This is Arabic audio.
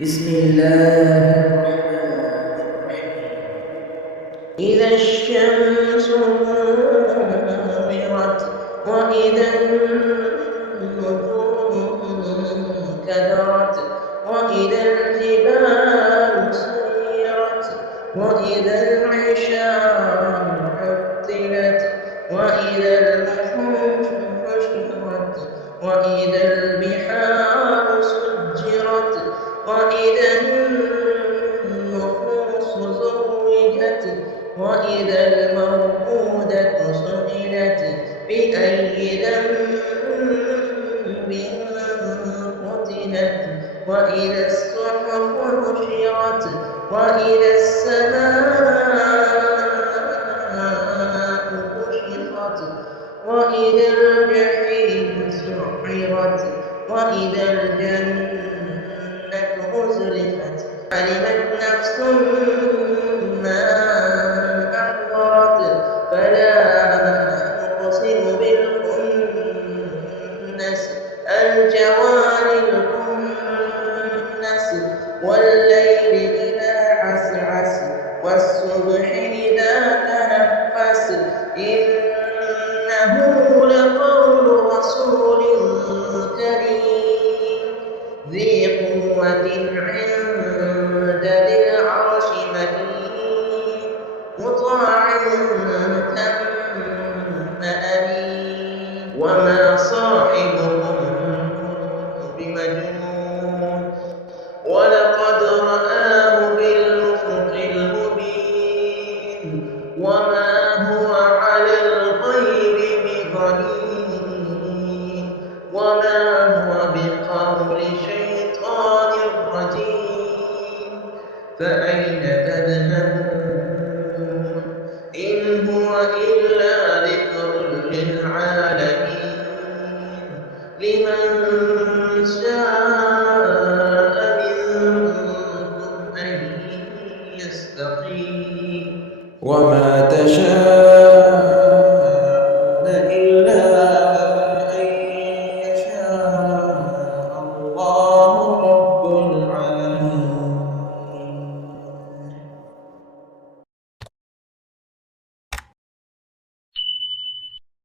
بسم الله الرحمن الرحيم. إذا الشمس كورت وإذا النجوم كدرت وإذا الجبال سيرت وإذا العشار عطلت وإذا الوحوش حشرت وإذا البحار سجرت وإذا النفوس زوجت وإذا الموءودة سئلت بأي ذنب قتلت وإذا الصحف نشرت وإذا السماء كشطت وإذا الجحيم سعرت وإذا الجنة أزلفت علمت نفس ما أحضرت فلا أقسم بالخنس الجوار الكنس والليل إذا عسعس والصبح إذا تنفس إنه لقول رسول كريم ذي قوة عند ذي العرش مكين مطاع ثم أمين وما صاحبكم بمجنون ولقد رآه بالأفق المبين وما هو على الغيب بضنين وما هو بقول شيطان رجيم فأين تذهبون إن هو إلا ذكر للعالمين لمن شاء منكم أن يستقيم وما تشاءون